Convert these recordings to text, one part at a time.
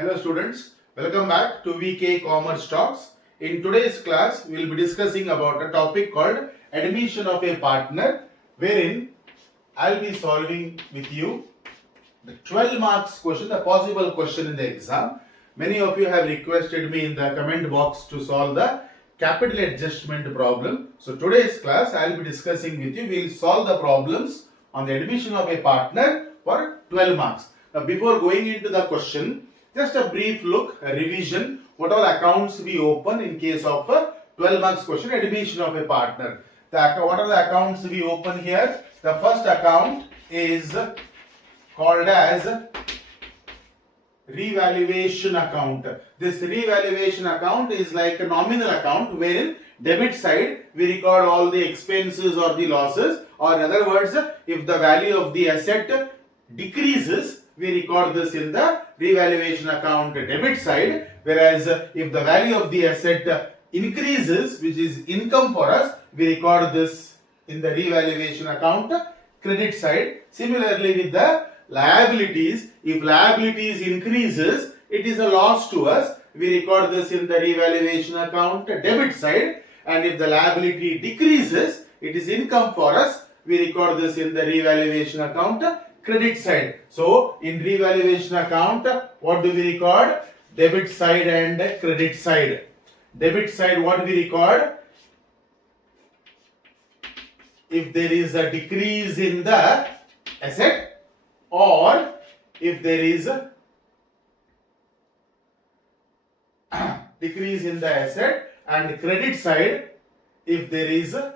Hello students, welcome back to VK Commerce Talks. In today's class, we will be discussing about a topic called admission of a partner, wherein I will be solving with you the 12 marks question, the possible question in the exam. Many of you have requested me in the comment box to solve the capital adjustment problem. So today's class, I will be discussing with you. We will solve the problems on the admission of a partner for 12 marks. Now before going into the question, just a brief look, a revision, what all accounts we open in case of a 12 marks question, admission of a partner. What are the accounts we open here? The first account is called as revaluation account. This revaluation account is like a nominal account wherein debit side we record all the expenses or the losses, or in other words, if the value of the asset decreases, we record this in the revaluation account debit side, whereas if the value of the asset increases, which is income for us, we record this in the revaluation account credit side. Similarly with the liabilities, if liabilities increases, it is a loss to us, we record this in the revaluation account debit side, and if the liability decreases, it is income for us, we record this in the revaluation account credit side. So in revaluation account, what do we record? Debit side and credit side. Debit side, what we record? If there is a decrease in the asset, or if there is a decrease in the asset, and credit side, if there is a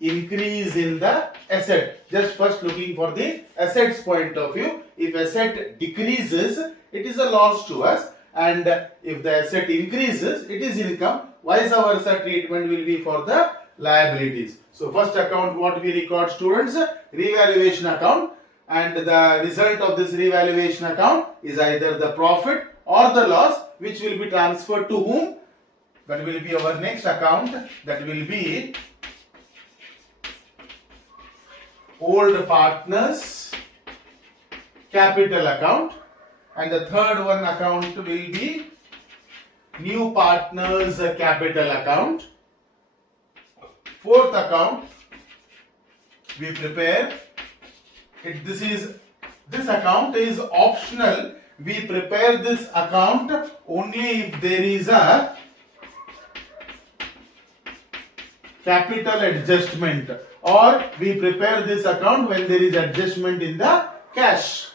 increase in the asset. Just first looking for the assets point of view. If asset decreases, it is a loss to us, and if the asset increases, it is income. Vice versa treatment will be for the liabilities. So first account what we record, students, revaluation account, and the result of this revaluation account is either the profit or the loss, which will be transferred to whom? That will be our next account, that will be old partners capital account, and the third one account will be new partners capital account. Fourth account we prepare this account is optional. We prepare this account only if there is a capital adjustment, or we prepare this account when there is adjustment in the cash.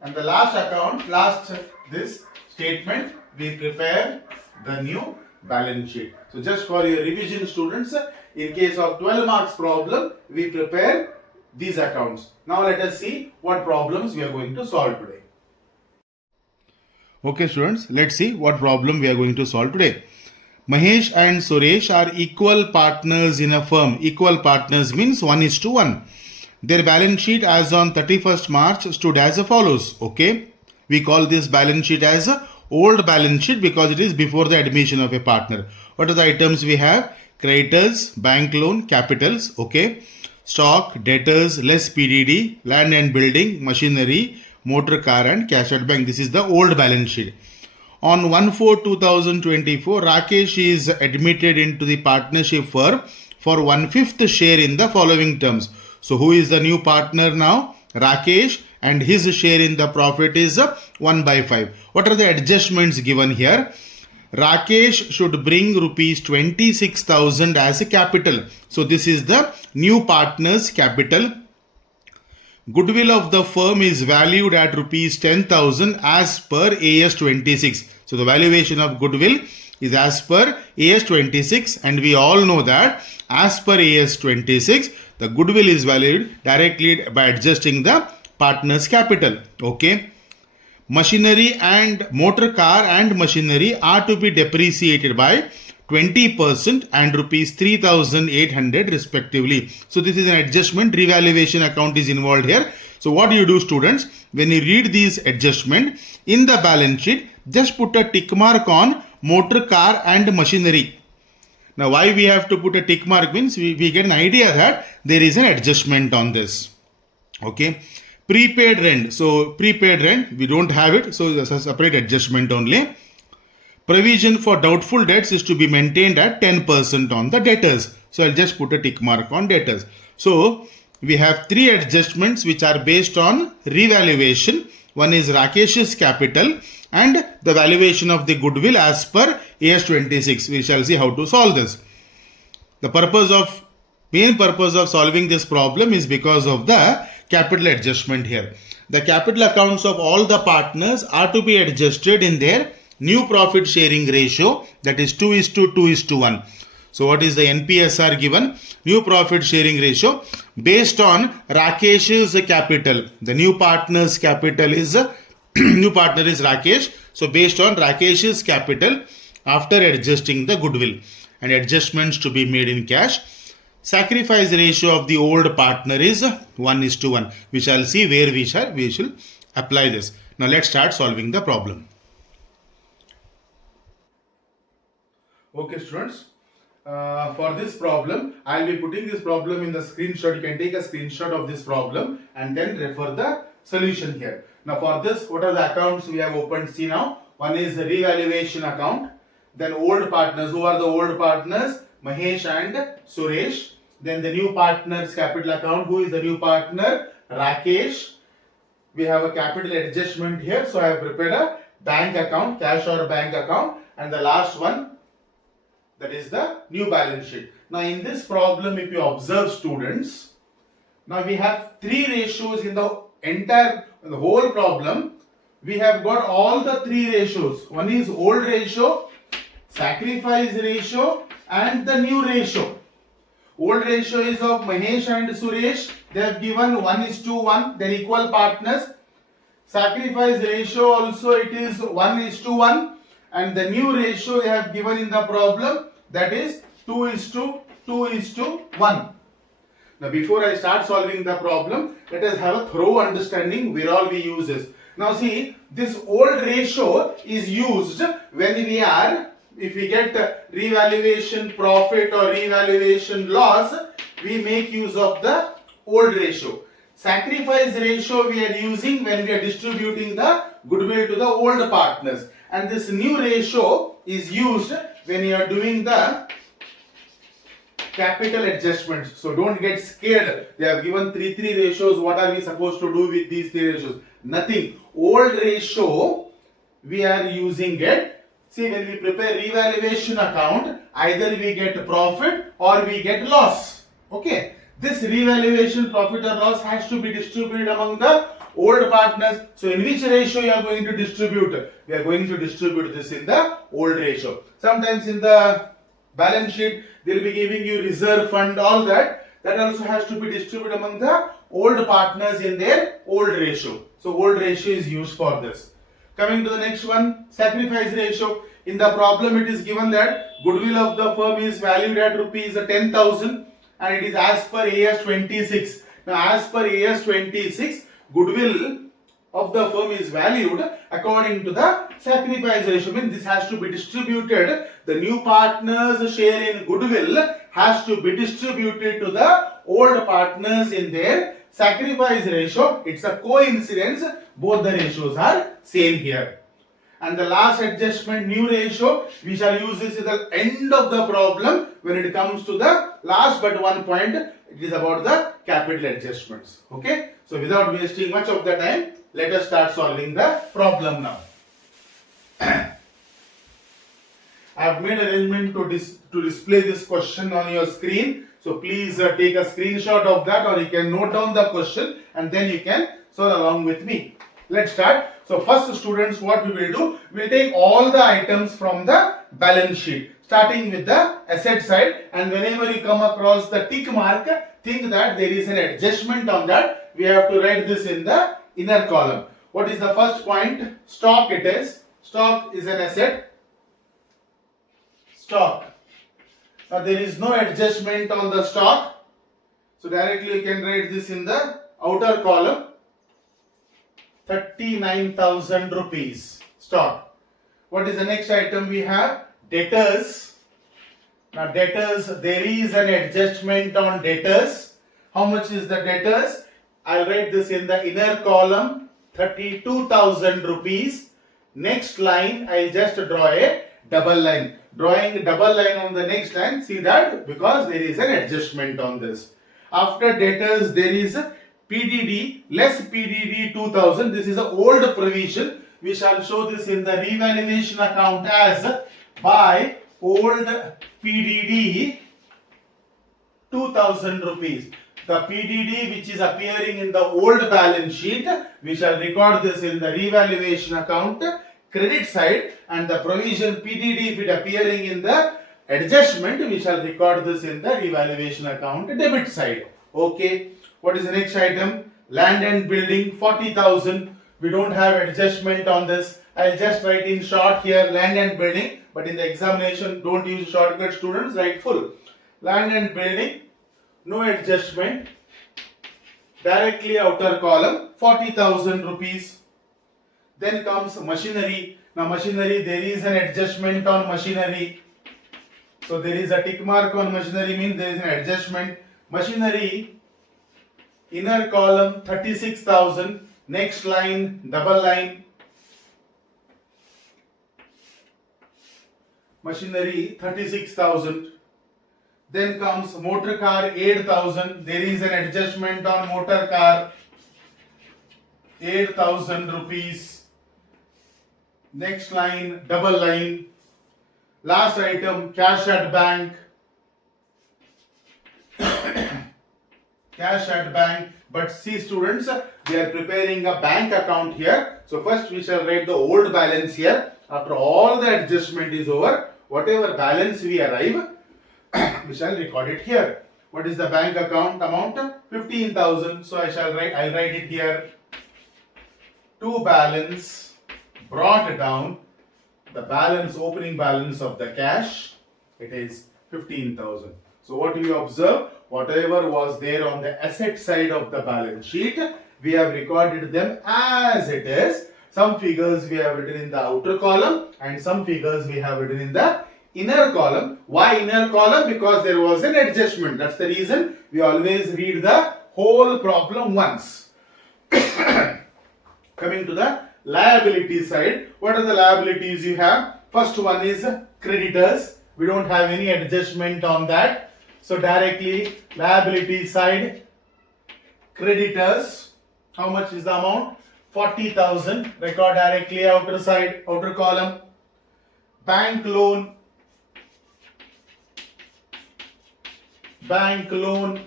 And the last account, this statement, we prepare the new balance sheet. So just for your revision, students, in case of 12 marks problem, we prepare these accounts. Now let us see what problems we are going to solve today. Okay students, let's see what problem we are going to solve today. Mahesh and Suresh are equal partners in a firm. Equal partners means 1:1. Their balance sheet as on 31st March stood as follows. Okay, we call this balance sheet as a old balance sheet because it is before the admission of a partner. What are the items we have? Creditors, bank loan, capitals. Okay, stock, debtors, less PDD, land and building, machinery, motor car, and cash at bank. This is the old balance sheet. On 1/4/2024, Rakesh is admitted into the partnership firm for 1/5 share in the following terms. So who is the new partner now? Rakesh, and his share in the profit is 1/5. What are the adjustments given here? Rakesh should bring rupees 26,000 as a capital. So this is the new partner's capital. Goodwill of the firm is valued at rupees 10,000 as per AS 26. So the valuation of goodwill is as per AS 26, and we all know that as per AS 26, the goodwill is valued directly by adjusting the partner's capital. Okay. Machinery and motor car and machinery are to be depreciated by 20% and rupees 3,800 respectively. So this is an adjustment. Revaluation account is involved here. So what do you do, students? When you read these adjustment in the balance sheet, just put a tick mark on motor car and machinery. Now why we have to put a tick mark means we get an idea that there is an adjustment on this. Okay. Prepaid rent. So prepaid rent, we don't have it. So there's a separate adjustment only. Provision for doubtful debts is to be maintained at 10% on the debtors. So I'll just put a tick mark on debtors. So we have three adjustments which are based on revaluation. One is Rakesh's capital and the valuation of the goodwill as per AS 26. We shall see how to solve this. The main purpose of solving this problem is because of the capital adjustment here. The capital accounts of all the partners are to be adjusted in their new profit sharing ratio, that is 2:2:1. So what is the NPSR given? New profit sharing ratio based on Rakesh's capital. The new partner's capital is new partner is Rakesh. So based on Rakesh's capital after adjusting the goodwill, and adjustments to be made in cash. Sacrifice ratio of the old partner is 1:1. We shall see where we shall apply this. Now let's start solving the problem. Okay students, for this problem, I will be putting this problem in the screenshot. You can take a screenshot of this problem and then refer the solution here. Now for this, what are the accounts we have opened? See now, one is the revaluation account. Then old partners. Who are the old partners? Mahesh and Suresh. Then the new partners capital account. Who is the new partner? Rakesh. We have a capital adjustment here. So I have prepared a bank account, cash or bank account. And the last one, that is the new balance sheet. Now in this problem, if you observe students, now we have three ratios in the whole problem. We have got all the three ratios. One is old ratio, sacrifice ratio and the new ratio. Old ratio is of Mahesh and Suresh. They have given 1:1. They are equal partners. Sacrifice ratio also it is 1:1. And the new ratio they have given in the problem, that is 2:1. Now before I start solving the problem, let us have a thorough understanding where all we use this. Now see, this old ratio is used when if we get revaluation profit or revaluation loss, we make use of the old ratio. Sacrifice ratio we are using when we are distributing the goodwill to the old partners. And this new ratio is used when you are doing the capital adjustments. So don't get scared. They have given three ratios. What are we supposed to do with these three ratios? Nothing. Old ratio we are using it. See, when we prepare revaluation account, either we get profit or we get loss. Okay. This revaluation profit or loss has to be distributed among the old partners. So in which ratio you are going to distribute? We are going to distribute this in the old ratio. Sometimes in the balance sheet, they will be giving you reserve fund, all that. That also has to be distributed among the old partners in their old ratio. So old ratio is used for this. Coming to the next one, sacrifice ratio. In the problem it is given that goodwill of the firm is valued at rupees 10,000 and it is as per AS 26. Now as per AS 26, goodwill of the firm is valued according to the sacrifice ratio. Means this has to be distributed. The new partners' share in goodwill has to be distributed to the old partners in their sacrifice ratio. It's a coincidence. Both the ratios are same here. And the last adjustment, new ratio, we shall use this at the end of the problem when it comes to the last but one point. It is about the capital adjustments. Okay. So without wasting much of the time, let us start solving the problem now. I have made arrangement to display this question on your screen. So please take a screenshot of that, or you can note down the question and then you can solve along with me. Let's start. So first students, what we will do, we will take all the items from the balance sheet, starting with the asset side, and whenever you come across the tick mark, think that there is an adjustment on that. We have to write this in the inner column. What is the first point? Stock it is. Stock is an asset. Stock. Now there is no adjustment on the stock. So directly you can write this in the outer column. 39,000 rupees stock. What is the next item we have? Debtors. Now debtors, there is an adjustment on debtors. How much is the debtors? I'll write this in the inner column, 32,000 rupees. Next line, I'll just draw a double line. Drawing a double line on the next line, see that because there is an adjustment on this. After debtors, there is a PDD, less PDD 2000. This is an old provision. We shall show this in the revaluation account as by old PDD 2000 rupees. The PDD which is appearing in the old balance sheet, we shall record this in the revaluation account credit side, and the provision PDD if it appearing in the adjustment, we shall record this in the revaluation account debit side. Okay. What is the next item? Land and building 40,000. We don't have adjustment on this. I'll just write in short here land and building, but in the examination don't use shortcut students, write full. Land and building, no adjustment. Directly outer column 40,000 rupees. Then comes machinery. Now machinery, there is an adjustment on machinery. So there is a tick mark on machinery, means there is an adjustment. Machinery, inner column 36,000. Next line, double line. Machinery 36,000. Then comes motor car 8,000. There is an adjustment on motor car, 8,000 rupees. Next line, double line. Last item, cash at bank. Cash at bank. But see students, we are preparing a bank account here. So first we shall write the old balance here. After all the adjustment is over, whatever balance we arrive, we shall record it here. What is the bank account amount? 15,000. So I'll write it here. To balance brought down, the balance, opening balance of the cash, it is 15,000. So what do you observe? Whatever was there on the asset side of the balance sheet, we have recorded them as it is. Some figures we have written in the outer column and some figures we have written in the inner column. Why inner column? Because there was an adjustment. That's the reason we always read the whole problem once. Coming to the liability side, what are the liabilities you have? First one is creditors. We don't have any adjustment on that. So directly liability side, creditors. How much is the amount? 40,000. Record directly outer side, outer column. Bank loan. Bank loan.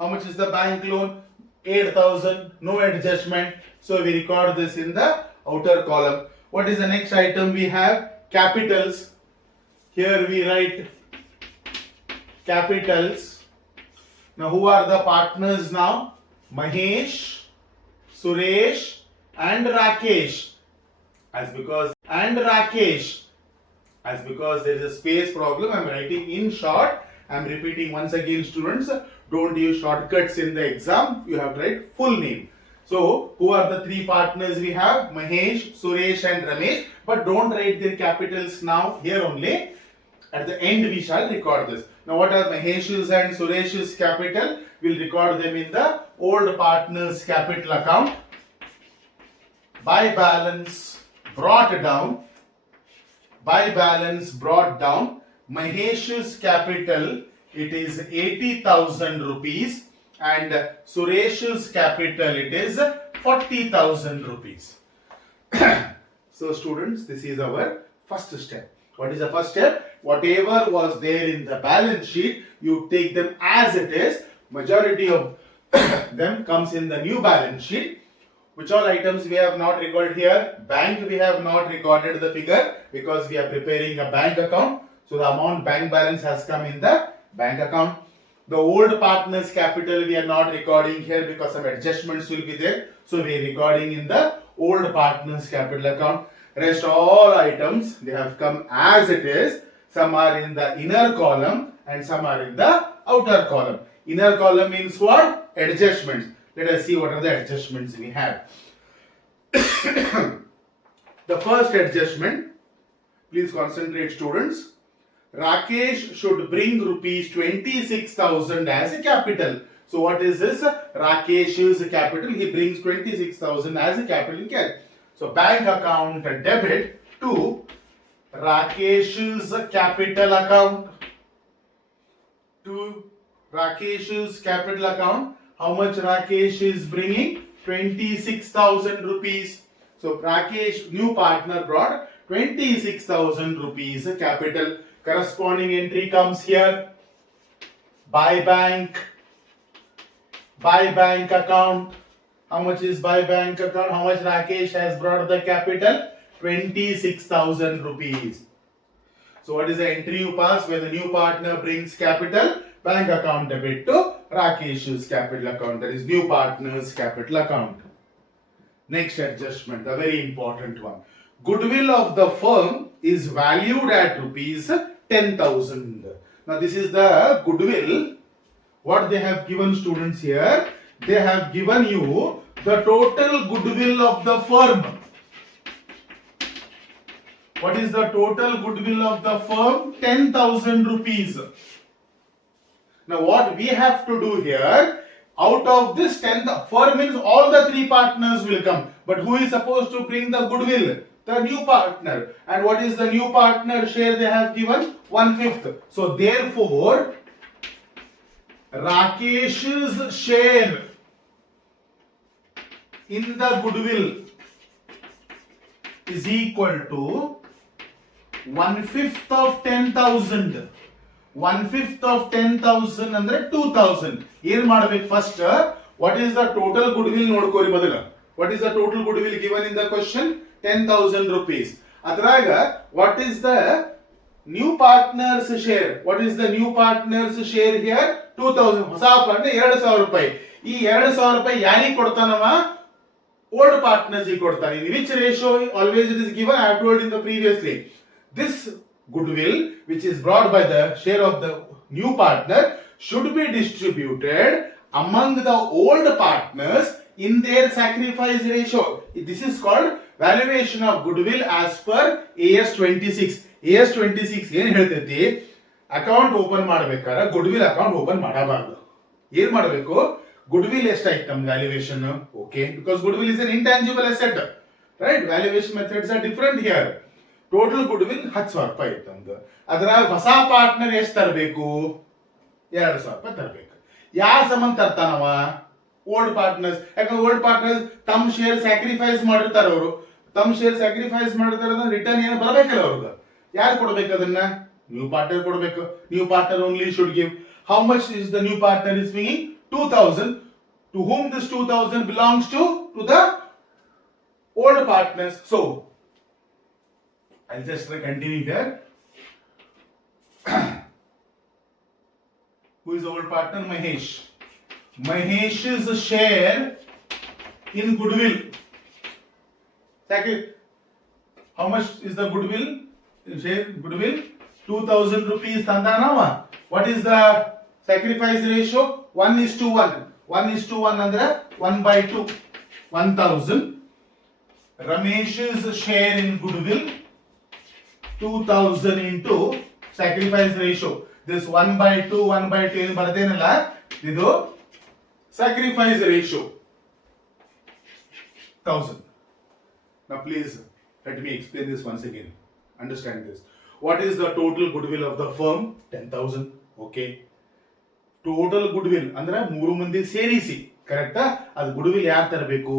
How much is the bank loan? 8,000. No adjustment. So we record this in the outer column. What is the next item we have? Capitals. Here we write capitals. Now who are the partners now? Mahesh, Suresh and Rakesh. As because there is a space problem, I am writing in short. I am repeating once again students, don't use shortcuts in the exam. You have to write full name. So who are the three partners we have? Mahesh, Suresh and Ramesh. But don't write their capitals now, here only. At the end we shall record this. Now what are Mahesh's and Suresh's capital? We'll record them in the old partners capital account. By balance brought down. By balance brought down. Mahesh's capital, it is 80,000 rupees and Suresh's capital, it is 40,000 rupees. So students, this is our first step. What is the first step? Whatever was there in the balance sheet, you take them as it is. Majority of them comes in the new balance sheet. Which all items we have not recorded here? Bank we have not recorded the figure because we are preparing a bank account. So the amount bank balance has come in the bank account. The old partners capital we are not recording here because some adjustments will be there. So we are recording in the old partners capital account. Rest all items, they have come as it is. Some are in the inner column and some are in the outer column. Inner column means what? Adjustments. Let us see what are the adjustments we have. The first adjustment, please concentrate students. Rakesh should bring rupees 26,000 as a capital. So what is this? Rakesh's capital. He brings 26,000 as a capital in cash. So bank account debit to Rakesh's capital account. To Rakesh's capital account. How much Rakesh is bringing? 26,000 rupees. So Rakesh, new partner, brought 26,000 rupees capital. Corresponding entry comes here. By bank account. How much is by bank account? How much Rakesh has brought the capital? 26,000 rupees. So what is the entry you pass where the new partner brings capital? Bank account debit to Rakesh's capital account. That is new partner's capital account. Next adjustment, a very important one. Goodwill of the firm is valued at rupees 10,000. Now this is the goodwill. What they have given students here, they have given you the total goodwill of the firm. What is the total goodwill of the firm? 10,000 rupees. Now what we have to do here, out of this 10, firm means all the three partners will come. But who is supposed to bring the goodwill? The new partner. And what is the new partner share they have given? 1/5. So therefore, Rakesh's share in the goodwill is equal to 1/5 of 10,000. 1/5 of 10,000 andre 2,000. ಏನು ಮಾಡಬೇಕು first? What is the total goodwill ನೋಡ್ಕೋರಿ ಮೊದಲ. What is the total goodwill given in the question? 10,000 rupees. ಅದ್ರಾಗ what is the new partner's share? What is the new partner's share here? 2,000. ಹೊಸ partner 2,000 ರೂಪಾಯಿ. ಈ 2,000 ರೂಪಾಯಿ ಯಾರಿಗೆ ಕೊಡ್ತಾನವ? Old partners ಗೆ ಕೊಡ್ತಾನೆ. In which ratio always it is given? I have told in the previously. This goodwill which is brought by the share of the new partner should be distributed among the old partners in their sacrifice ratio. This is called valuation of goodwill as per AS 26. AS 26 ಏನು ಹೇಳ್ತೈತಿ? Account open ಮಾಡಬೇಕಾದ್ರೆ goodwill account open ಮಾಡಬಾರದು. ಏನು ಮಾಡಬೇಕು? goodwill ಎಷ್ಟಾಯ್ತು ನಮ್ಮ valuation? Okay, because goodwill is an intangible asset, right? Valuation methods are different here. Total goodwill 10,000 ರೂಪಾಯಿ ಇತ್ತು ನಮ್ದು. ಅದ್ರಾಗ ಹೊಸ ಪಾರ್ಟ್ನರ್ ಎಷ್ಟು ತರಬೇಕು? 2,000 ರೂಪಾಯಿ ತರಬೇಕು. ಯಾರ ಸಂಬಂಧ ತರ್ತಾನವ? Old partners. ಯಾಕಂದ್ರೆ ಓಲ್ಡ್ ಪಾರ್ಟ್ನರ್ಸ್ ತಮ್ಮ ಶೇರ್ ಸ್ಯಾಕ್ರಿಫೈಸ್ ಮಾಡಿರ್ತಾರ. ಅವರು ತಮ್ಮ ಶೇರ್ ಸ್ಯಾಕ್ರಿಫೈಸ್ ಮಾಡಿರ್ತಾರ, ರಿಟರ್ನ್ ಏನು ಬರಬೇಕಲ್ಲ ಅವ್ರಿಗೆ. ಯಾರು ಕೊಡ್ಬೇಕು ಅದನ್ನ? ನ್ಯೂ ಪಾರ್ಟ್ನರ್ ಕೊಡಬೇಕು. New partner only should give. How much is the new partner is giving? 2,000. To whom this 2,000 belongs to? To the old partners. So I'll just continue here. Who is the old partner? Mahesh. Mahesh's share in goodwill. How much is the goodwill? Share goodwill 2,000 rupees. Tandanava. What is the sacrifice ratio? 1:1. 1:1 andre 1/2. 1,000. Ramesh's share in goodwill 2,000 into sacrifice ratio. This 1/2 1/2 ಏನು ಬರ್ತೇನಲ್ಲ, ಇದು sacrifice ratio 1,000. Now please let me explain this once again. Understand this. What is the total goodwill of the firm? 10,000. Okay. Total goodwill ಅಂದ್ರೆ ಮೂರು ಮಂದಿ ಸೇರಿಸಿ, ಕರೆಕ್ಟಾ? ಅದು goodwill ಯಾರು ತರಬೇಕು?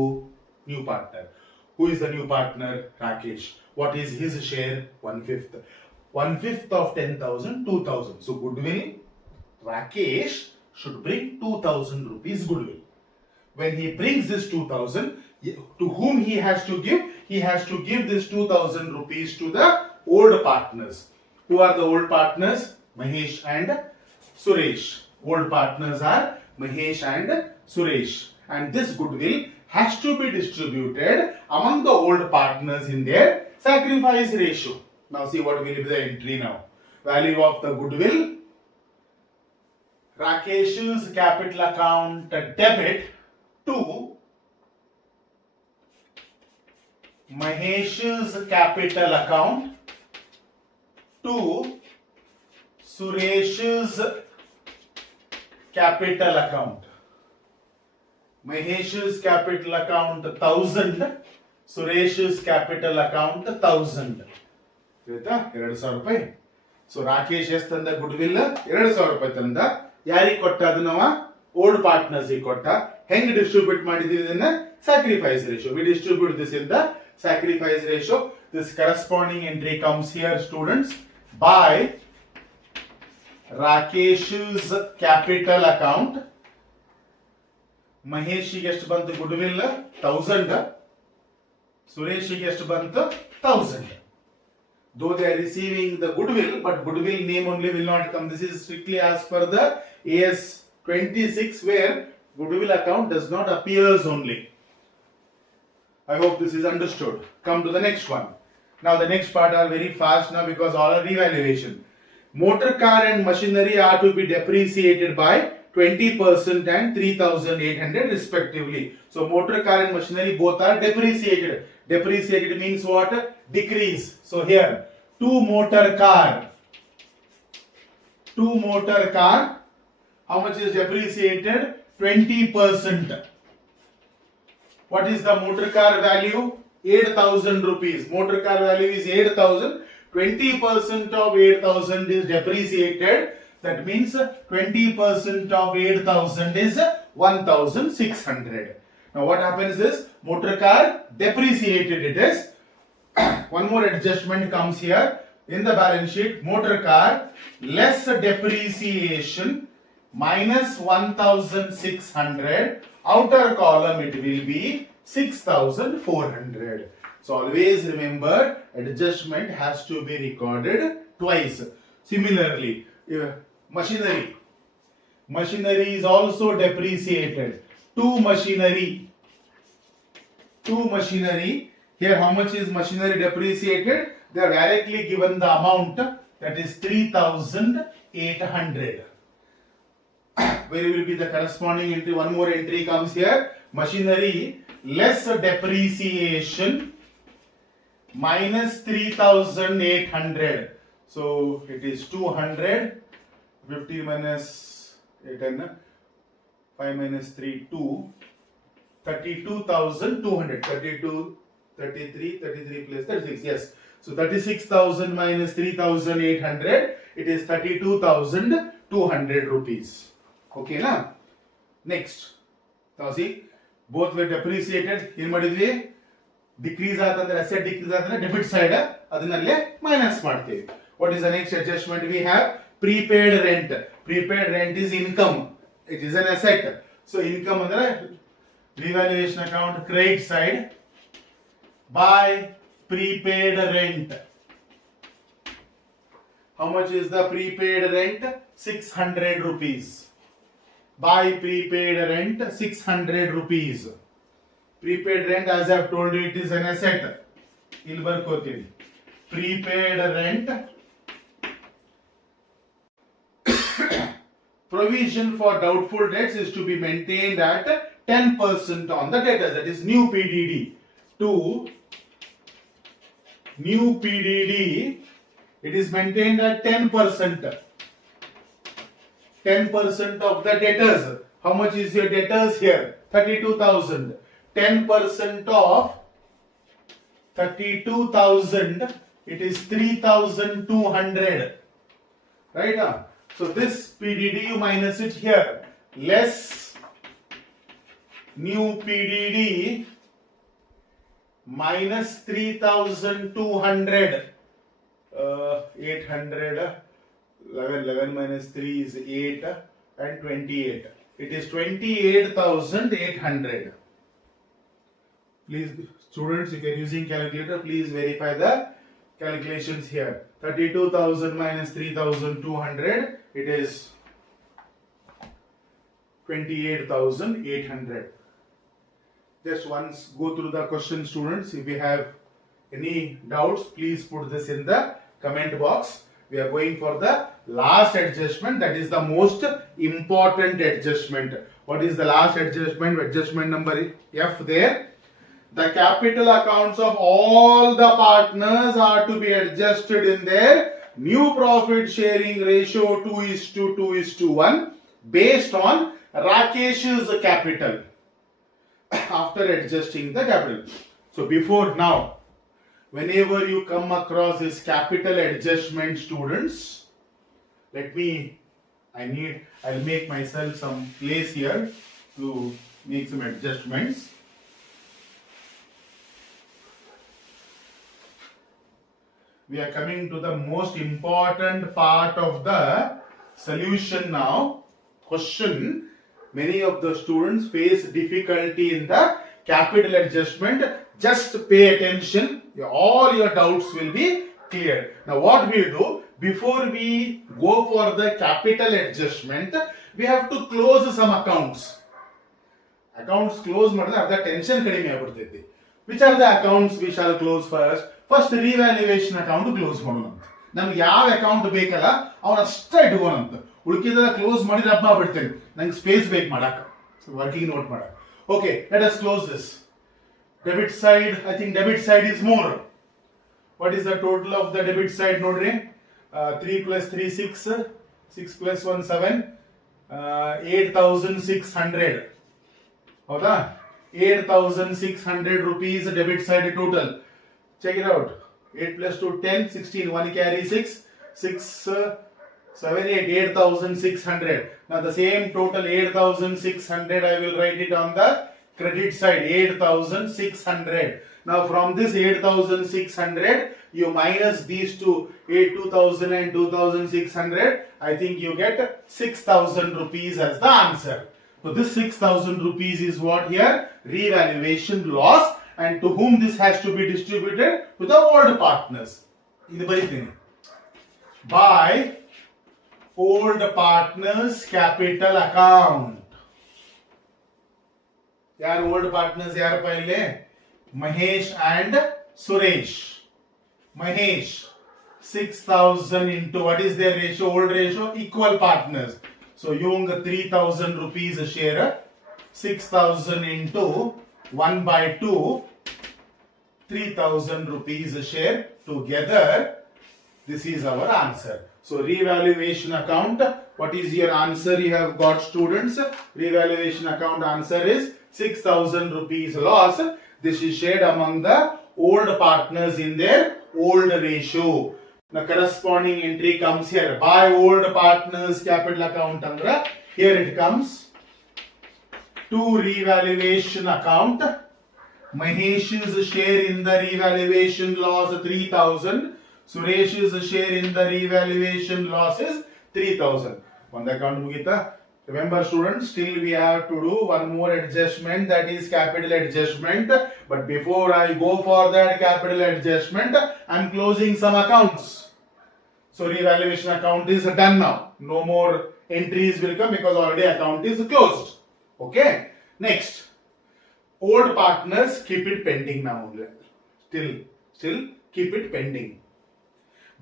New partner. Who is the new partner? Rakesh. What is his share? 1/5. 1/5 of 10,000, 2,000. So goodwill, Rakesh should bring 2,000 rupees goodwill. When he brings this 2,000, to whom he has to give? He has to give this 2,000 rupees to the old partners. Who are the old partners? Mahesh and Suresh. Old partners are Mahesh and Suresh. And this goodwill has to be distributed among the old partners in their sacrifice ratio. Now see what will be the entry now. Value of the goodwill. Rakesh's capital account debit to Mahesh's capital account to Suresh's capital account. Mahesh's capital account 1000, Suresh's capital account 1000. ಆಯ್ತಾ 2000 ರೂಪಾಯಿ. So Rakesh ಎಷ್ಟು ತಂದ goodwill 2000 ರೂಪಾಯಿ ತಂದ. ಯಾರಿಗೆ ಕೊಟ್ಟ? ಅದನ್ನವ old partners ಕೊಟ್ಟ. ಹೆಂಗ್ ಡಿಸ್ಟ್ರಿಬ್ಯೂಟ್ ಮಾಡಿದೀವಿ ಇದನ್ನ? Sacrifice ratio. We distribute this in the sacrifice ratio. This corresponding entry comes here, students, by Rakesh's capital account. Maheshige ಎಷ್ಟು ಬಂತು goodwill 1000, Sureshige ಎಷ್ಟು ಬಂತು 1000. Though they are receiving the goodwill, but goodwill name only will not come. This is strictly as per the AS 26, where goodwill account does not appears only. I hope this is understood. Come to the next one. Now the next part are very fast now because all are revaluation. Motor car and machinery are to be depreciated by 20% and 3,800 respectively. So motor car and machinery both are depreciated. Depreciated means what? Decrease. So here two motor car, how much is depreciated? 20%. What is the motor car value? 8,000 rupees. Motor car value is 8,000. 20% of 8,000 is depreciated. That means 20% of 8,000 is 1,600. Now what happens is motor car depreciated it is. One more adjustment comes here in the balance sheet. Motor car less depreciation minus 1,600. Outer column it will be 6,400. So always remember, adjustment has to be recorded twice. Similarly, machinery is also depreciated. Two machinery. Here how much is machinery depreciated? They are directly given the amount, that is 3,800. Where will be the corresponding entry? One more entry comes here. Machinery less depreciation minus 3,800. So it is 200. 50 minus 8, 5 minus 3, 2. 32,200. 33 plus 36. Yes. So 36,000 minus 3,800. It is 32,200 rupees. Okay, na? Next. Now see, both were depreciated. In madidvi decrease aatandre asset decrease aatandre debit side adanalle minus ಮಾಡ್ತೀವಿ. What is the next adjustment? We have prepaid rent. Prepaid rent is income. It is an asset. So income andre revaluation account credit side by prepaid rent. How much is the prepaid rent? 600 rupees. By prepaid rent 600 rupees. Prepaid rent, as I have told you, it is an asset. ಇಲ್ಲಿ ಬರ್ಕೋತೀನಿ. Prepaid rent. Provision for doubtful debts is to be maintained at 10% on the debtors. That is new PDD. To new PDD, it is maintained at 10%. 10% of the debtors. How much is your debtors here? 32,000. 10% of 32,000, it is 3,200. Right? So this PDD you minus it here. Less new PDD minus 3,200. 800. 11 minus 3 is 8 and 28. It is 28,800. Please, students, if you are using calculator, please verify the calculations here. 32,000 minus 3,200, it is 28,800. Just once go through the question, students. If you have any doubts, please put this in the comment box. We are going for the last adjustment, that is the most important adjustment. What is the last adjustment? Adjustment number F there. The capital accounts of all the partners are to be adjusted in their new profit sharing ratio 2:2:1 based on Rakesh's capital. after adjusting the capital. So before now, whenever you come across this capital adjustment, students, I'll make myself some place here to make some adjustments. We are coming to the most important part of the solution now. Question. Many of the students face difficulty in the capital adjustment. Just pay attention. All your doubts will be cleared. Now what we do, before we go for the capital adjustment, we have to close some accounts. Accounts close madre the tension kadime agbiduttೈತಿ. Which are the accounts we shall close first? First revaluation account close ಮಾಡೋಣ. ನಮಗೆ ಯಾವ account ಬೇಕಲ್ಲ ಅವನ ಅಷ್ಟೇ ಇಟ್ಕೋಣ ಅಂತ. ಉಳಿಕಿದೆಲ್ಲ close ಮಾಡಿ rub ಮಾಡ್ಬಿಡ್ತೇನೆ. ನಂಗೆ space ಬೇಕು ಮಾಡಕ. ವರ್ಕಿಂಗ್ ನೋಟ್ ಮಾಡಕ. Okay, let us close this. Debit side, I think debit side is more. What is the total of the debit side? Nodri 3 plus 3 6, 6 plus 1 7, 8600. ಹೌದಾ? 8600 rupees debit side total. Check it out. 8 plus 2 10, 16, 1 carry 6, 6 7 8, 8600. Now the same total 8600 I will write it on the credit side, 8600. Now from this 8600 you minus these two, 2000 and 2600. I think you get 6000 rupees as the answer. So this 6000 rupees is what here? Revaluation loss. And to whom this has to be distributed? To the old partners. By old partners capital account. Yaar old partners yaar paile? Mahesh and Suresh. Mahesh 6000 into what is their ratio? Old ratio? Equal partners. So yung 3000 rupees a share. 6000 into 1 by 2, 3000 rupees a share. Together, this is our answer. So, revaluation account, what is your answer? You have got, students. Revaluation account answer is 6000 rupees loss. This is shared among the old partners in their old ratio. The corresponding entry comes here. By old partners capital account andra, here it comes. To revaluation account, Mahesh's share in the revaluation loss 3000, Suresh's share in the revaluation loss is 3000. On the account mugita. Remember students, still we have to do one more adjustment, that is capital adjustment. But before I go for that capital adjustment, I am closing some accounts. So revaluation account is done now. No more entries will come because already account is closed. Okay, next, old partners, keep it pending now. Still keep it pending.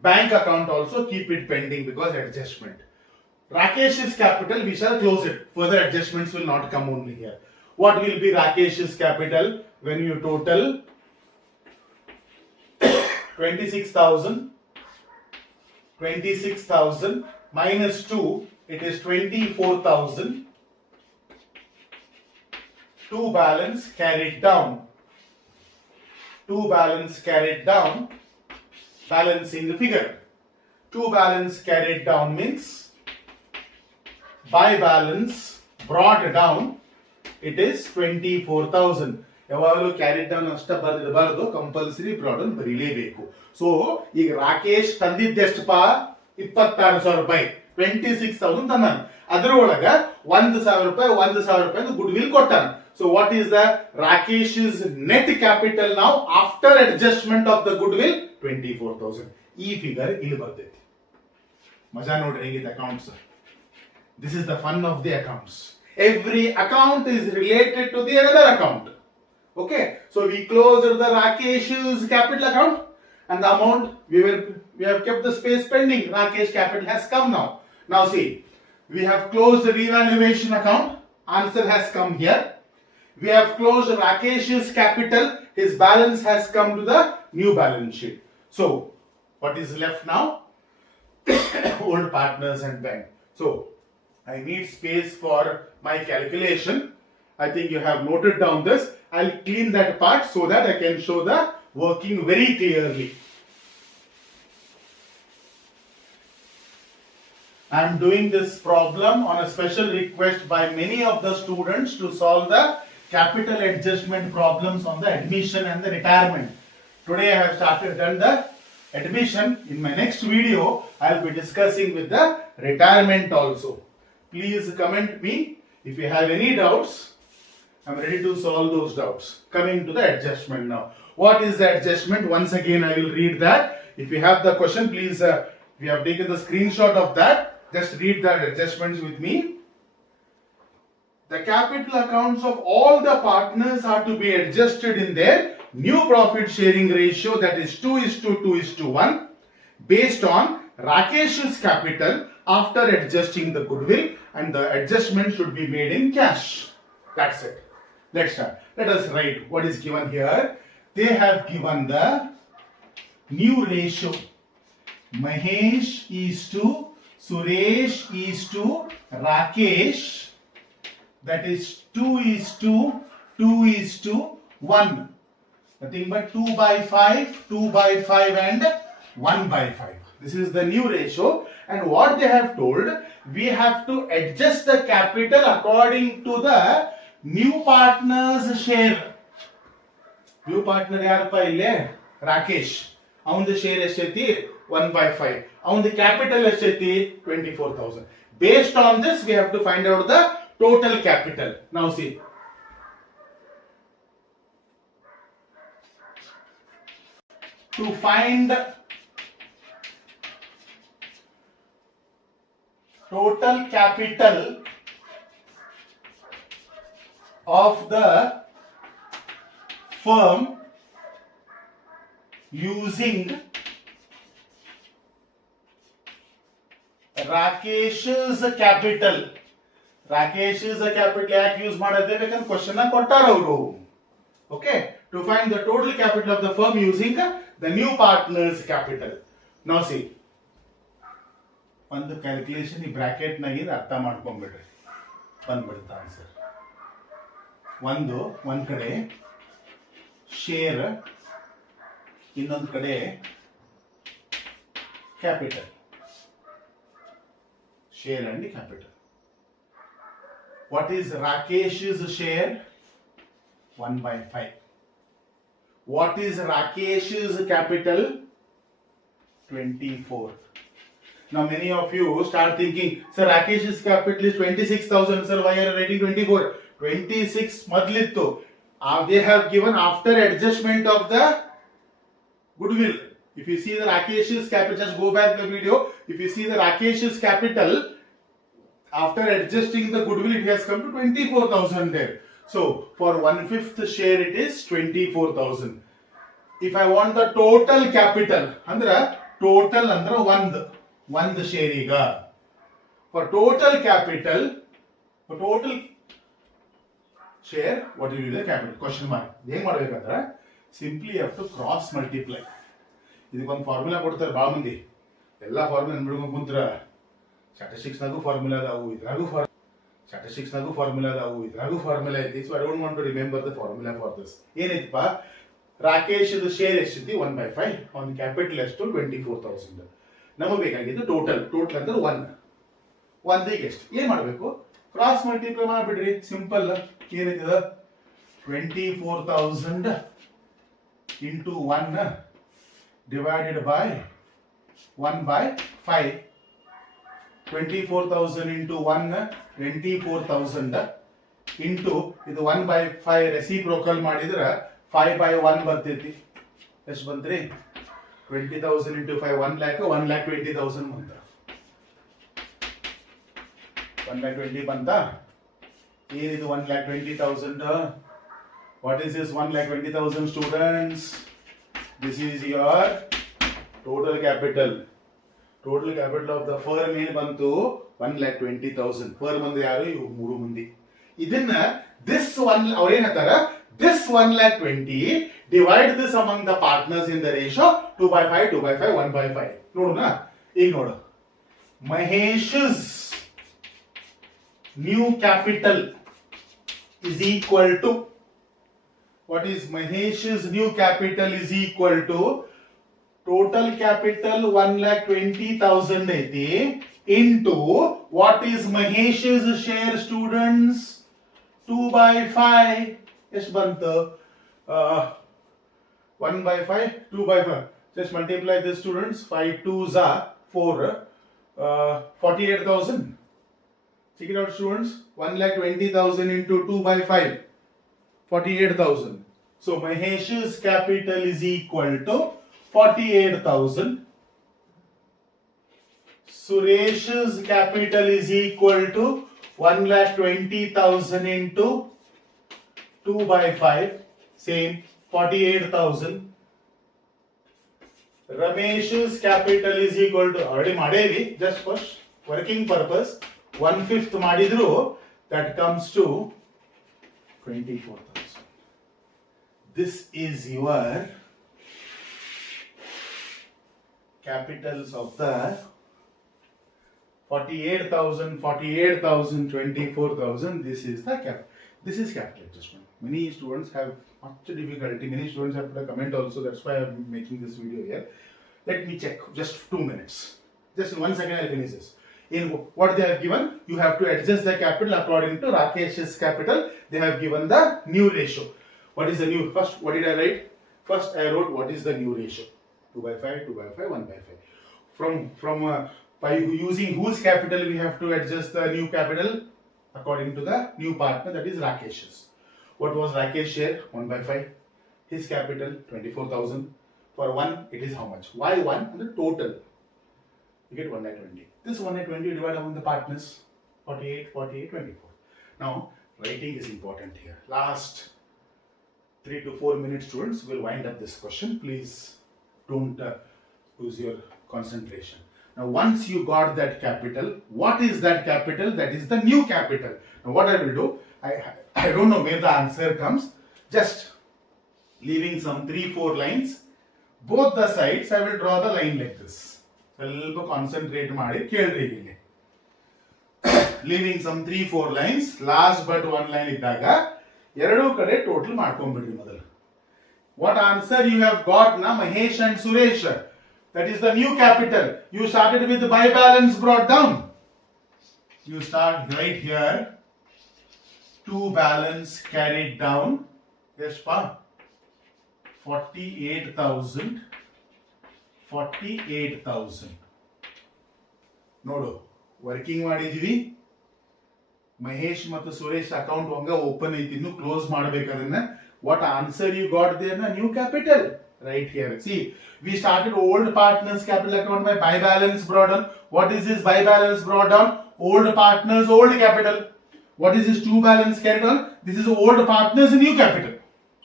Bank account also keep it pending because adjustment. Rakesh's capital, we shall close it. Further adjustments will not come only here. What will be Rakesh's capital when you total 26,000 minus 2, it is 24,000. 2 balance carried down. 2 balance carried down. Balance in the figure. 2 balance carried down means by balance brought down, it is 24,000. ಯಾವಾಗಲೂ carried down ಅಷ್ಟ ಬರೆದಿರಬಾರದು, compulsory brought down ಬರೀಲೇಬೇಕು. So ಈಗ ರಾಕೇಶ್ ತಂದಿದ್ದೆಷ್ಟಪ್ಪ? 26,000 ರೂಪಾಯಿ. 26,000 ತಂದಾನ. ಅದರೊಳಗ 1,000 ರೂಪಾಯಿ good will ಕೊಟ್ಟಾನ. So what is the Rakesh's net capital now after adjustment of the goodwill? 24,000. E figure ಇಲ್ಲಿ ಬರ್ತೈತಿ. ಮಜಾ ನೋಡ್ರಿ ಹೇಗಿದೆ accounts. This is the fun of the accounts. Every account is related to the another account. Okay, so we closed the Rakesh's capital account and the amount we have kept the space pending. Rakesh capital has come now. Now see, we have closed the revaluation account. Answer has come here. We have closed Rakesh's capital. His balance has come to the new balance sheet. So, what is left now? Old partners and bank. So, I need space for my calculation. I think you have noted down this. I'll clean that part so that I can show the working very clearly. I am doing this problem on a special request by many of the students to solve the capital adjustment problems on the admission and the retirement. Today I have done the admission. In my next video, I will be discussing with the retirement also. Please comment me if you have any doubts. I am ready to solve those doubts. Coming to the adjustment now. What is the adjustment? Once again, I will read that. If you have the question, please, we have taken the screenshot of that. Just read that adjustments with me. The capital accounts of all the partners are to be adjusted in their new profit sharing ratio, that is 2:2:1, based on Rakesh's capital after adjusting the goodwill, and the adjustment should be made in cash. That's it. Let's start. Let us write what is given here. They have given the new ratio. Mahesh is to Suresh is to Rakesh, that is 2:2:1. Nothing but 2/5, 2/5 and 1/5. This is the new ratio, and what they have told, we have to adjust the capital according to the new partner's share. New partner yarappa ille? Rakesh. Avandu share eshti 1/5. On the capital eshti 24,000. Based on this, we have to find out the total capital. Now see. To find total capital of the firm using Rakesh's capital. Rakesh's capital ಯಾಕೆ use ಮಾಡಿದ್ರೆ ಬೇಕಂತ question ಕೊಟ್ಟಾರ ಅವರು. Okay, to find the total capital of the firm using the new partner's capital. Now see, ಒಂದು calculation ಈ bracket ನಾಗಿಂದ ಅರ್ಥ ಮಾಡ್ಕೊಂಡ್ಬಿಡ್ರಿ, ಬಂದ್ಬಿಡುತ್ತೆ answer. ಒಂದ್ ಕಡೆ ಶೇರ್, ಇನ್ನೊಂದು ಕಡೆ capital. Share and capital. What is Rakesh's share? 1/5. What is Rakesh's capital? 24. Now many of you start thinking, sir, Rakesh's capital is 26,000. Sir, why are you writing 24? 26 madlittu. They have given after adjustment of the goodwill. If you see the Rakesh's capital, just go back the video. If you see the Rakesh's capital, after adjusting the goodwill, it has come to 24,000 there. So, for 1/5 share, it is 24,000. If I want the total capital, total one share iga. For total capital, for total share, what will be the capital? Question mark. Simply you have to cross multiply. ಇದಕ್ಕೊಂದು formula ಕೊಡ್ತಾರೆ ಭಾಳ ಮಂದಿ. ಎಲ್ಲ formula ನೆನ್ಬಿಡ್ಕೊಂಡು ಕುಂತ್ರ. ಸ್ಟ್ಯಾಟಿಸ್ಟಿಕ್ಸ್ನಾಗೂ formula ಅದಾವು, ಇದ್ರಾಗೂ formula ಅದಾವು, ಇದ್ರಾಗೂ formula ಐತಿ. So I don't want to remember the formula for this. ಏನೈತಪ್ಪ, ರಾಕೇಶ್ ಶೇರ್ ಎಷ್ಟಿತಿ 1/5, ಅವನ ಕ್ಯಾಪಿಟಲ್ ಎಷ್ಟು 24,000. ನಮಗೆ ಬೇಕಾಗಿದ್ದು ಟೋಟಲ್ ಅಂದ್ರೆ 1. ಒಂದಿಗೆ ಎಷ್ಟು ಏನ್ ಮಾಡಬೇಕು? ಕ್ರಾಸ್ ಮಲ್ಟಿಪ್ಲೈ ಮಾಡಿಬಿಡ್ರಿ, ಸಿಂಪಲ್. ಏನೈತದ 24,000 into 1 divided by 1/5. 24,000 into 1 24,000 into ಇದು 1/5 ರೆಸಿಪ್ರೋಕಲ್ ಮಾಡಿದ್ರೆ 5/1 ಬರ್ತೈತಿ. ಎಷ್ಟು ಬಂತ್ರಿ? 20,000 into 5 1 lakh 1,20,000 ಬಂತ. 1,20,000 ಬಂತ. ಏನಿದು 1,20,000? What is this 1,20,000 students? This is your total capital. Total capital of the firm ಏನು ಬಂತು? 1,20,000. ಫರ್ಮ್ ಅಂದ್ರೆ ಯಾರು? ಇವು 3 ಮಂದಿ. ಇದನ್ನ this one ಅವ್ರು ಏನ್ ಹೇಳ್ತಾರ? This 1,20,000 divide this among the partners in the ratio 2/5, 2/5, 1/5. ನೋಡೋಣ. ಈಗ ನೋಡು. Mahesh's new capital is equal to, what is Mahesh's new capital is equal to total capital 1,20,000 aiti into what is Mahesh's share students 2 by 5. Yes, bantu 1 by 5, 2 by 5. Just multiply this students. 5 2s are 4, 48,000. Check it out students. 1,20,000 into 2 by 5, 48,000. So Mahesh's capital is equal to 48,000. Suresh's capital is equal to 1,20,000 into 2 by 5, same 48,000. Ramesh's capital is equal to, already madevi, just for working purpose, 1/5 madidru, that comes to 24,000. This is your capitals of the 48,000, 48,000, 24,000. This is the cap. This is capital adjustment. Many students have much difficulty. Many students have put a comment also. That's why I'm making this video here. Let me check just 2 minutes. Just in 1 second I'll finish this. In what they have given, you have to adjust the capital according to Rakesh's capital. They have given the new ratio. What is the new? First, what did I write? First I wrote what is the new ratio. 2 by 5, 2 by 5, 1 by 5. By using whose capital we have to adjust the new capital according to the new partner, that is Rakesh's. What was Rakesh's share? 1 by 5. His capital 24,000. For 1 it is how much? Why 1? And the total. You get 1/20. This 1/20 divided among the partners. 48, 48, 24. Now writing is important here. Last 3 to 4 minutes students will wind up this question. Please don't lose your concentration. Now once you got that capital, what is that capital? That is the new capital. Now what I will do, I don't know where the answer comes. Just leaving some 3-4 lines. Both the sides I will draw the line like this. ಸ್ವಲ್ಪ concentrate ಮಾಡಿ ಕೇಳ್ರಿ ಇಲ್ಲಿ. Leaving some 3-4 lines. Last but one line ಇದ್ದಾಗ ಎರಡು ಕಡೆ total ಮಾಡ್ಕೊಂಡ್ಬಿಡ್ರಿ ಮೊದಲು. What answer you have got na Mahesh and Suresh? That is the new capital. You started with the by balance brought down. You start right here. 2 balance carried down. Yes, pa. 48,000. 48,000. ನೋಡು working ಮಾಡಿದೀವಿ. ಮಹೇಶ್ ಮತ್ತು Suresh account ಒಂಗ open ಐತಿ, ಇನ್ನು close ಮಾಡಬೇಕದನ್ನ. What answer you got there? Na new capital. Right here. See, we started old partners capital account by balance brought down. What is this by balance brought down? Old partners, old capital. What is this 2 balance carried on? This is old partners new capital.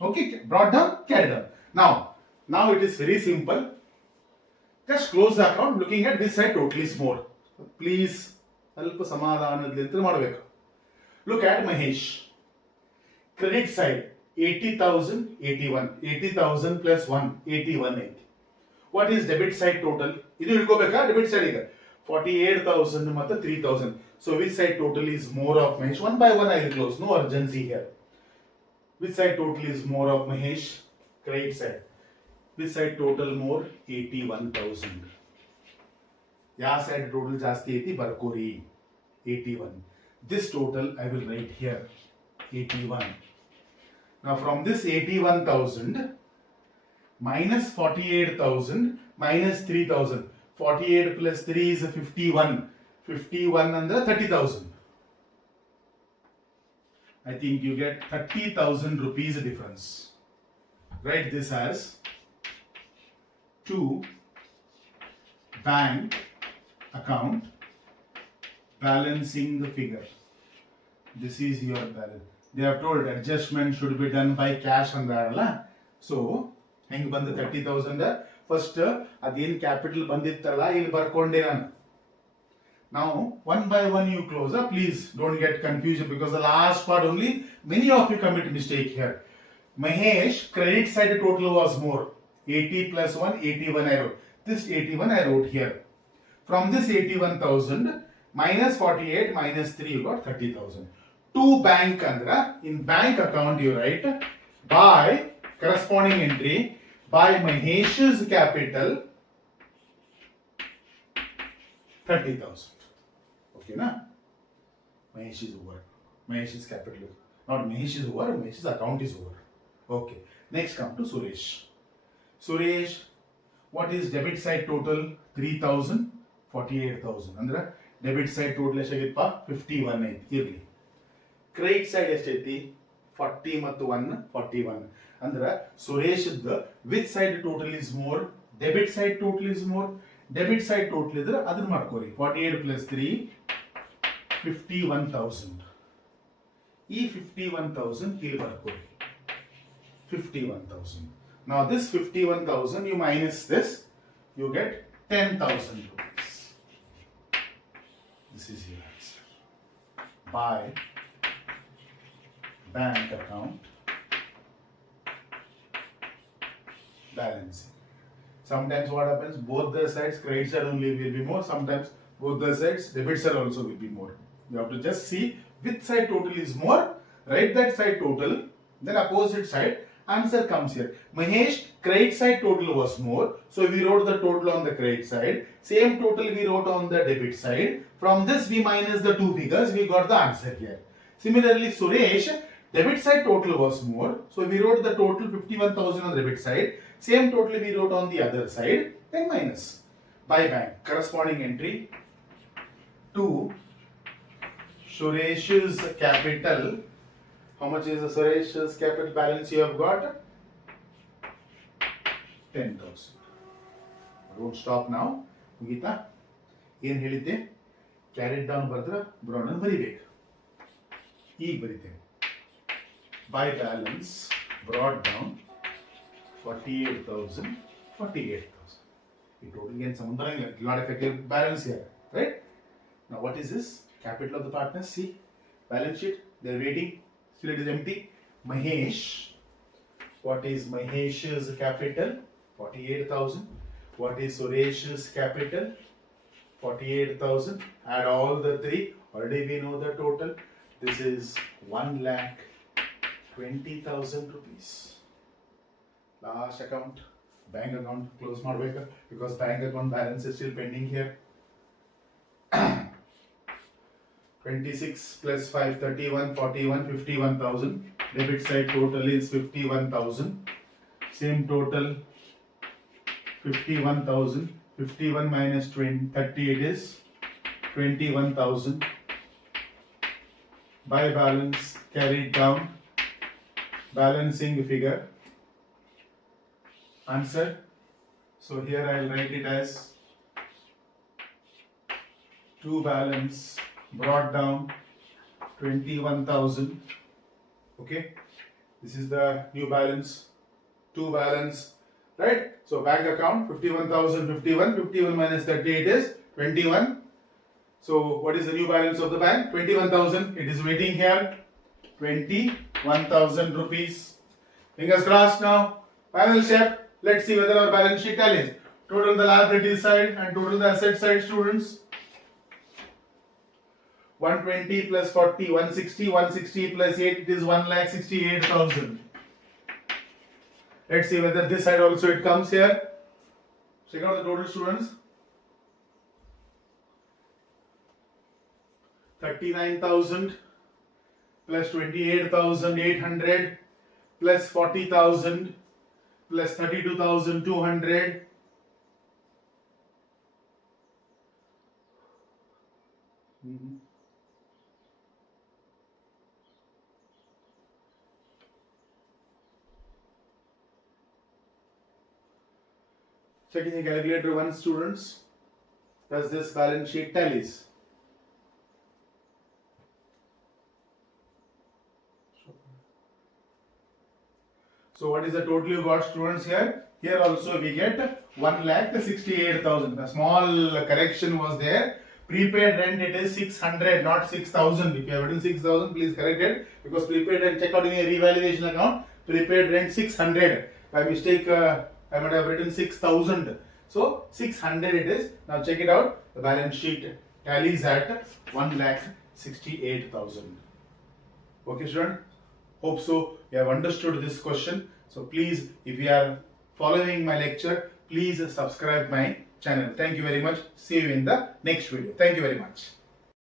Okay, brought down, carried on. Now it is very simple. Just close the account. Looking at this side, total is more. Please, ಸ್ವಲ್ಪ ಸಮಾಧಾನದಿಂದ ಮಾಡಬೇಕು. Look at Mahesh. Credit side. 80,000, 81. 80,000 plus 1, 8180. What is debit side total? ಇದು ಹಿಡ್ಕೋಬೇಕಾ debit side ಈಗ 48,000 ಮತ್ತು 3,000. So which side total is more of Mahesh? One by one I will close. No urgency here. Which side total is more of Mahesh? Credit side. Which side total more? 81,000. ಯಾವ side total ಜಾಸ್ತಿ ಐತಿ ಬರ್ಕೋರಿ 81. This total I will write here 81. Now from this 81,000 minus 48,000 minus 3,000. 48 plus 3 is 51. 51 under 30,000. I think you get 30,000 rupees difference. Write this as to bank account balancing the figure. This is your balance. They have told adjustment should be done by cash ಅಂದಾರಲ್ಲ. So ಹೆಂಗ್ ಬಂದು 30,000 first ಅದೇನ್ capital ಬಂದಿತ್ತಲ್ಲ ಇಲ್ಲಿ ಬರ್ಕೊಂಡೆ ನಾನು. Now one by one you close up. Please don't get confused because the last part only many of you commit mistake here. Mahesh credit side total was more. 80 plus 1, 81 I wrote. This 81 I wrote here. From this 81,000 minus 48 minus 3 you got 30,000. to bank andra, in bank account you write by corresponding entry by Mahesh's capital 30,000. Okay, na? Mahesh is over. Mahesh's capital. Not Mahesh is over, Mahesh's account is over. Okay. Next come to Suresh. Suresh, what is debit side total? 3,000, 48,000. Andra debit side total eshagitpa 51 irli. Credit side eshagiti 40 ಮತ್ತು 1 41. Andra Suresh which side total is more? Debit side total is more. Debit side total idre adನ್ನ ಮಾಡ್ಕೋರಿ 48 plus 3 51,000. ಈ 51,000 ಇಲ್ಲಿ ಬರ್ಕೋರಿ 51,000. Now this 51,000 you minus this, you get 10,000 rupees. This is your answer. By bank account balancing. Sometimes what happens, both the sides, credit side only will be more, sometimes both the sides, debit side also will be more. You have to just see which side total is more, write that side total, then opposite side, answer comes here. Mahesh, credit side total was more, so we wrote the total on the credit side, same total we wrote on the debit side. From this we minus the two figures, we got the answer here. Similarly, Suresh, debit side total was more, so we wrote the total 51,000 on the debit side, same total we wrote on the other side, then minus. By bank, corresponding entry to Suresh's capital. How much is the Suresh's capital balance you have got? 10,000. Don't stop now. Mugita, ಏನು ಹೇಳಿದ್ದೆ? Carried down ಬರೆದ್ರೆ brown ಅನ್ನು ಬರಿಬೇಕು. ಈಗ ಬರಿತೇನೆ. By balance brought down 48,000, 48,000. The total gain samandra not effective balance here, right? Now what is this? Capital of the partners. See, balance sheet. They're waiting. Still it is empty. Mahesh. What is Mahesh's capital? 48,000. What is Suresh's capital? 48,000. Add all the three. Already we know the total. This is 1,20,000 rupees. Last account, bank account, close ಮಾಡಬೇಕು because bank account balance is still pending here. 26 plus 5, 31, 41, 51,000. Debit side total is 51,000. Same total 51,000. 51 minus 20, 38 is 21,000. By balance carried down, balancing figure. Answer. So here I will write it as to balance brought down 21,000. Okay, this is the new balance. To balance, right? So bank account 51,000, 51, 51 minus 38 is 21. So what is the new balance of the bank? 21,000. It is waiting here. 21,000 rupees. Fingers crossed now. Final step. Let's see whether our balance sheet tallies. Total the liability side and total the asset side, students. 120 plus 40, 160, 160 plus 8, it is 1,68,000. Let's see whether this side also it comes here. Check out the total, students. 39,000 plus 28,800 plus 40,000 plus 32,200 Checking the calculator once, students. Does this balance sheet tallies? So what is the total you got, students, here? Here also we get 1,68,000. A small correction was there. Prepaid rent it is 600, not 6,000. If you have written 6,000, please correct it because prepaid rent, check out in a revaluation account. Prepaid rent 600. By mistake, I might have written 6,000. So 600 it is. Now check it out. The balance sheet tallies at 1,68,000. Okay, student? Hope so you have understood this question. So please, if you are following my lecture, please subscribe my channel. Thank you very much. See you in the next video. Thank you very much.